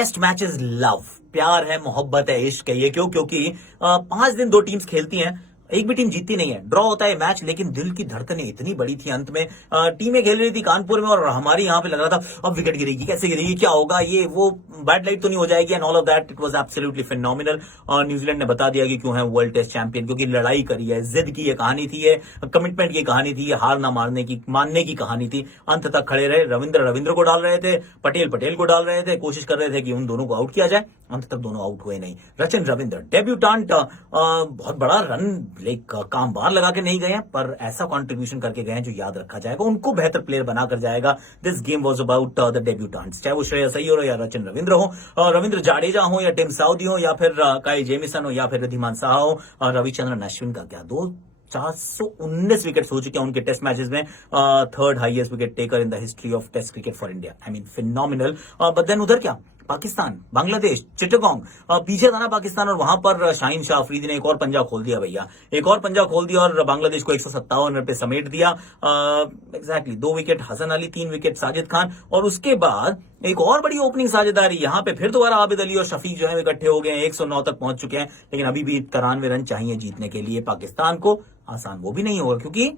Test match is love, प्यार है, मोहब्बत है, इश्क है। ये क्यों? क्योंकि 5 दिन 2 टीम्स खेलती हैं, एक भी टीम जीतती नहीं है, ड्रॉ होता है मैच। लेकिन दिल की धड़कनें इतनी बड़ी थी अंत में। टीमें खेल रही थी कानपुर में और हमारी यहाँ पे लग रहा था अब विकेट गिरेगी, कैसे गिरेगी, क्या होगा, ये वो बैड लाइट तो नहीं हो जाएगी, and all of that. It was absolutely phenomenal. और न्यूजीलैंड ने बता दिया कि क्यों है वर्ल्ड टेस्ट चैंपियन, क्योंकि लड़ाई करी है, जिद की ये कहानी थी, ये कमिटमेंट की कहानी थी, ये हार ना मानने की कहानी थी। अंत तक खड़े रहे। रविंद्र को डाल रहे थे, पटेल को डाल रहे थे, कोशिश कर रहे थे कि उन दोनों को आउट किया जाए। अंत तक दोनों आउट हुए नहीं। रचिन रविंद्र डेब्यूटांट, बहुत बड़ा रन लाइक काम बार लगा के नहीं गए हैं, पर ऐसा कंट्रीब्यूशन करके गए हैं जो याद रखा जाएगा, उनको बेहतर प्लेयर बनाकर जाएगा। This game was about the debutants, चाहे वो श्रेयस अय्यर हो या रचिन रविंद्र हो, रविंद्र जाडेजा हो या टिम साउदी हो या फिर काइल जेमिसन हो या फिर रिद्धिमान साहा हो, रविचंद्रन अश्विन का क्या 419 विकेट्स हो चुके हैं उनके टेस्ट मैचेस में। Third highest wicket taker in the history of test cricket for India. I mean phenomenal. But then उधर क्या, पाकिस्तान, बांग्लादेश, चिटगांव, पीछे था ना पाकिस्तान, और वहां पर शाहीन शाह अफरीदी ने एक और पंजा खोल दिया भैया, एक और पंजा खोल दिया और बांग्लादेश को 157 रन पे समेट दिया। Exactly 2 wicket Hasan Ali, 3 wicket Sajid Khan, और उसके बाद एक और बड़ी ओपनिंग साझेदारी यहां पे फिर दोबारा आबिद अली और शफीक जो है इकट्ठे हो गए हैं, 109 तक पहुंच चुके हैं। लेकिन अभी भी 93 रन चाहिए जीतने के लिए पाकिस्तान को। आसान वो भी नहीं होगा, क्योंकि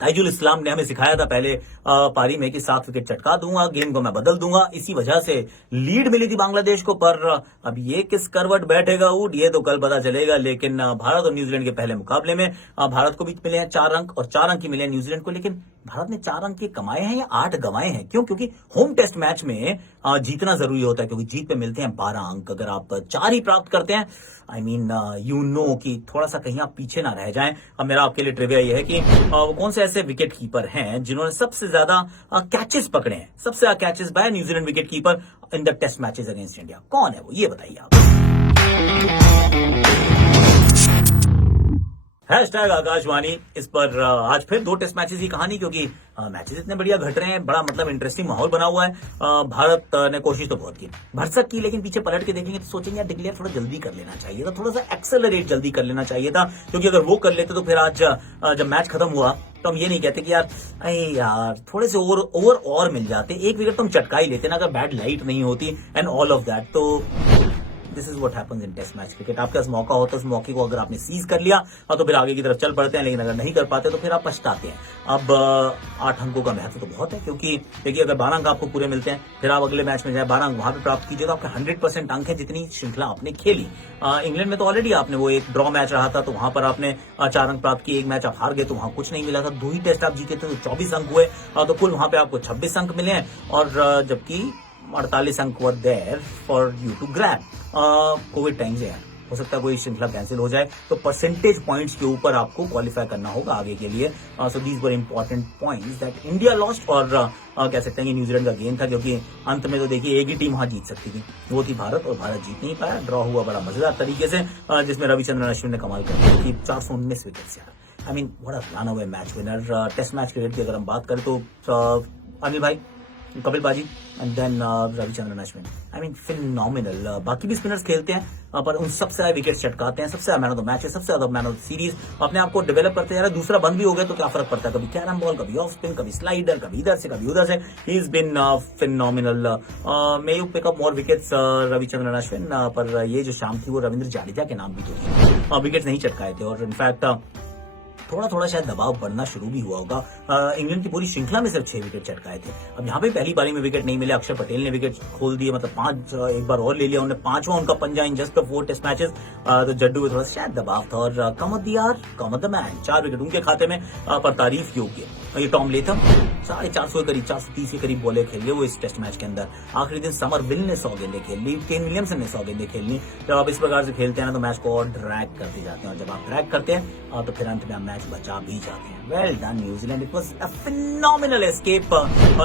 ताइजुल इस्लाम ने हमें सिखाया था पहले पारी में कि 7 विकेट चटका दूंगा, गेम को मैं बदल दूंगा। इसी वजह से लीड मिली थी बांग्लादेश को, पर अब ये किस करवट बैठेगा ऊट, ये तो कल पता चलेगा। लेकिन भारत और न्यूजीलैंड के पहले मुकाबले में भारत को भी मिले हैं 4 अंक और 4 अंक ही मिले हैं न्यूजीलैंड को। लेकिन भारत ने 4 अंक कमाए हैं या 8 गंवाए हैं? क्यों? क्योंकि होम टेस्ट मैच में जीतना जरूरी होता है, क्योंकि जीत पे मिलते हैं 12 अंक। अगर आप 4 ही प्राप्त करते हैं, आई मीन यू नो कि थोड़ा सा कहीं आप पीछे ना रह जाएं। अब मेरा आपके लिए ट्रिविया ये है कि वो कौन से ऐसे विकेट कीपर हैं जिन्होंने सबसे ज्यादा कैचेस पकड़े हैं, सबसे ज्यादा catches by New Zealand wicket keeper in the test matches against India? कौन है वो, ये बताइए आप। हैशटैग आकाशवाणी इस पर आज फिर 2 टेस्ट मैचेस की कहानी, क्योंकि मैचेस इतने बढ़िया घट रहे हैं, बड़ा मतलब इंटरेस्टिंग माहौल बना हुआ है। भारत ने कोशिश तो बहुत की, भरसक की, लेकिन पीछे पलट के देखेंगे तो सोचेंगे यार डिक्लेयर थोड़ा जल्दी कर लेना चाहिए था, थोड़ा सा एक्सेलरेट जल्दी कर लेना चाहिए था। क्योंकि अगर वो कर लेते तो फिर आज जब मैच खत्म हुआ तो हम ये नहीं कहते कि यार थोड़े से ओवर और मिल जाते, 1 विकेट तुम चटका ही लेते ना, अगर बैड लाइट नहीं होती एंड ऑल ऑफ दैट। तो this is what happens in test match cricket. आपके पास मौका होता है, उस मौके को अगर आपने सीज कर लिया तो फिर आगे की तरफ चल पड़ते हैं, लेकिन अगर नहीं कर पाते तो फिर आप पछताते हैं। अब 8 अंकों का महत्व तो बहुत है, क्योंकि देखिए अगर 12 अंक आपको पूरे मिलते हैं, फिर आप अगले मैच में जाए 12 अंक वहां पे प्राप्त कीजिए, तो आपके 100% अंक है जितनी श्रृंखला आपने खेली। इंग्लैंड में तो ऑलरेडी आपने वो एक ड्रॉ मैच रहा था, तो वहां पर आपने 4 अंक प्राप्त किए। एक मैच आप हार गए तो वहां कुछ नहीं मिला था। 2 ही टेस्ट आप जीते थे तो 24 अंक हुए, तो कुल वहां पे आपको 26 अंक मिले हैं, और जबकि 48 अंक were there for you to grab. Covid time से हो सकता है कोई श्रृंखला कैंसिल हो जाए, तो परसेंटेज पॉइंट्स के ऊपर आपको क्वालिफाई करना होगा आगे के लिए। So these were important points that India lost, और कह सकते हैं कि न्यूजीलैंड का गेम था, क्योंकि अंत में तो देखिए एक ही टीम वहां जीत सकती थी, वो थी भारत, और भारत जीत नहीं पाया। ड्रॉ हुआ बड़ा मजेदार तरीके से, जिसमें रविचंद्रन अश्विन ने कमाल कर दी, 419 विकेट यार। I mean what a runaway match winner. Test match cricket की अगर हम बात करें तो अनिल भाई, कपिल बाजी and then Ravichandran Ashwin, I mean phenomenal. बाकी भी स्पिनर्स खेलते हैं, पर उन सबसे ज्यादा विकेट चटकाते हैं, सबसे ज्यादा मैन ऑफ द मैच है, सबसे ज्यादा मैन ऑफ द सीरीज। अपने आप को डेवलप करते हैं। दूसरा बंद भी हो गया तो क्या फर्क पड़ता है, कभी कैरम बॉल, कभी ऑफ स्पिन, कभी स्लाइडर, कभी इधर से कभी उधर से। He is been phenomenal. May you pick up more wickets Ravichandran Ashwin, पर ये जो शाम थी वो रविंद्र जाडेजा के नाम भी तो थी, विकेट्स नहीं चटकाए थे। और इनफैक्ट थोड़ा शायद दबाव बढ़ना शुरू भी हुआ होगा। इंग्लैंड की पूरी श्रृंखला में सिर्फ 6 विकेट चटकाए थे। अब यहाँ पे पहली पारी में विकेट नहीं मिले, अक्षर पटेल ने विकेट खोल दिए, मतलब 5 एक बार और ले लिया उन्होंने, 5वां उनका पंजा इन जस्ट 4 टेस्ट मैचेस। तो जड्डू में थोड़ा शायद दबाव था, और कम द मैन 4 विकेट उनके खाते में, पर तारीफ योग्य। ये टॉम लेथम 450 के करीब, 430 के करीब बॉलें खेल ली वो इस टेस्ट मैच के अंदर। आखिरी दिन समर विल ने 100 गेंदें खेल ली, केन विलियमसन ने 100 गेंदें खेल ली। जब आप इस प्रकार से खेलते हैं ना तो मैच को और ड्रैग करते जाते हैं, और जब आप ड्रैग करते हैं तो फिर अंत में आप मैच बचा भी जाते हैं। Well done New Zealand, it was a phenomenal escape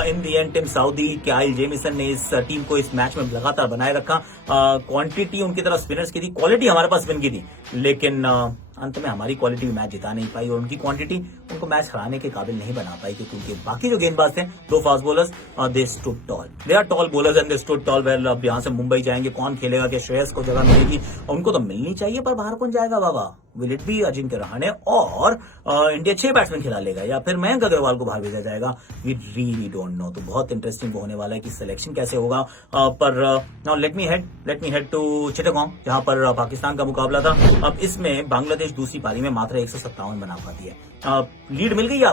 in the end. Tim Southee, Kyle Jamieson ने इस टीम को इस मैच में लगातार बनाए रखा। क्वांटिटी उनकी तरफ स्पिनर्स की थी, क्वालिटी हमारे पास स्पिन की थी, लेकिन अंत में हमारी क्वालिटी भी मैच जिता नहीं पाई, और उनकी क्वांटिटी उनको मैच हराने के काबिल नहीं बना पाई, क्योंकि उनके बाकी जो गेंदबाज थे 2 fast bowlers, they stood tall, they are tall bowlers and they stood tall. Well अब यहाँ से मुंबई जाएंगे, कौन खेलेगा, कि श्रेयस को जगह मिलेगी? उनको तो मिलनी चाहिए, पर बाहर कौन जाएगा बाबा? Will it be Ajinkya Rahane और इंडिया 6 बैट्समैन खिला लेगा या फिर मयंक अग्रवाल को बाहर भेजा जाएगा? We really don't know. तो बहुत इंटरेस्टिंग होने वाला है कि सिलेक्शन कैसे होगा। पर now let me head to Chittagong, जहां पर पाकिस्तान का मुकाबला था। अब इसमें बांग्लादेश दूसरी पारी में मात्र 157 बना पाती है। लीड मिल गई है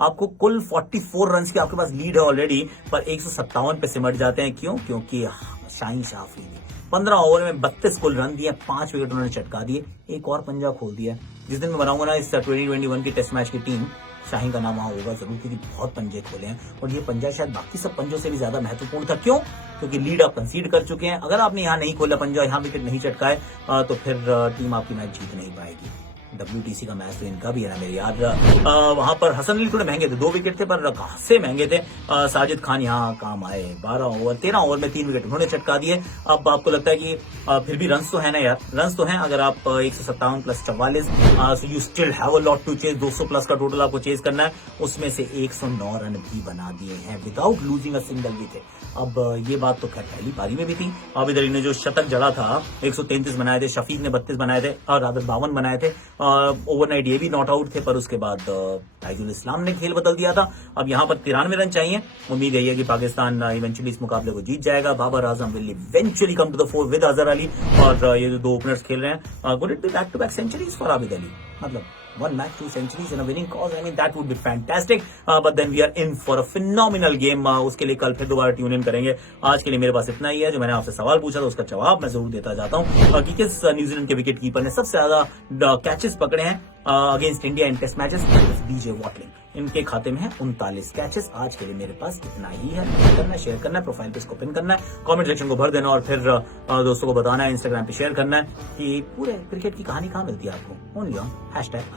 आपको कुल 44 रन की आपके पास लीड है ऑलरेडी, पर 157 पे सिमट जाते हैं। क्यों? क्योंकि शाहीन शाह अफरीदी 15 ओवर में 32 कुल रन दिए, 5 विकेट उन्होंने चटका दिए, एक और पंजा खोल दिया। जिस दिन मैं बनाऊंगा ना इस 2021 की टेस्ट मैच की टीम, शाहीन का नाम वहां होगा जरूर, क्योंकि बहुत पंजे खोले हैं और ये पंजा शायद बाकी सब पंजों से भी ज्यादा महत्वपूर्ण था। क्यों? क्योंकि लीड आप कंसीड कर चुके हैं। अगर आपने यहाँ नहीं खोला पंजा, यहाँ विकेट नहीं चटकाए, तो फिर टीम आपकी मैच जीत नहीं पाएगी। WTC का मैच तो इनका भी है ना मेरे यार। वहां पर हसन अली थोड़े महंगे थे, 2 विकेट थे, पर खासे महंगे थे। साजिद खान यहाँ काम आए, 13 ओवर में 3 विकेट उन्होंने चटका दिए। अब आपको लगता है कि फिर भी रन्स तो है ना यार, रन्स तो हैं। अगर आप 157 plus 44, so you still have a lot to chase. 200 plus का टोटल आपको चेज करना है, उसमें से 109 रन भी बना दिए हैं without losing a single wicket. अब ये बात तो खैर पहली पारी में भी थी। अब इधर इन्हें जो शतक जड़ा था, 133 बनाए थे, शफीक ने 32 बनाए थे और रादर 52 बनाए थे। ओवरनाइट ये भी नॉट आउट थे, पर उसके बाद ताइजुल इस्लाम ने खेल बदल दिया था। अब यहाँ पर 93 रन चाहिए। उम्मीद यही है कि पाकिस्तान इवेंचुअली इस मुकाबले को जीत जाएगा। Babar Azam will eventually come to the four with Azhar Ali, और ये जो 2 ओपनर्स खेल रहे हैं, could it be back to back centuries for Abid Ali. मतलब 1 match, 2 centuries in a winning cause. I mean, that would be fantastic. But then we are in for a phenomenal game. उसके लिए कल फिर दोबारा ट्यून इन करेंगे। आज के लिए मेरे पास इतना ही है। जो मैंने आपसे सवाल पूछा था उसका जवाब मैं जरूर देता जाता हूँ कि किस न्यूजीलैंड के विकेट कीपर ने सबसे ज्यादा कैचेस पकड़े हैं against India in test matches. B J Watling, इनके खाते में है 39 कैचेस। आज के लिए मेरे पास इतना ही है। करना है, शेयर करना है, प्रोफाइल पे इसको पिन करना है, कमेंट सेक्शन को भर देना और फिर दोस्तों को बताना है, इंस्टाग्राम पे शेयर करना है कि पूरे क्रिकेट की कहानी कहाँ मिलती है आपको। Only on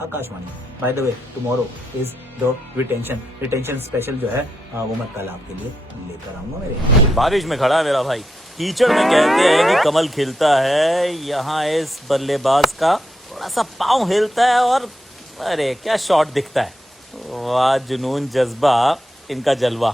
#Akashvani. By the way, tomorrow is the retention special जो है वो मैं कल आपके लिए लेकर आऊंगा। मेरे बारिश में खड़ा है मेरा भाई, कीचड़ में कहते हैं कि कमल खिलता है। यहाँ इस बल्लेबाज का थोड़ा सा पाँव हिलता है और अरे क्या शॉट दिखता है। वाह जुनून जज्बा इनका जलवा।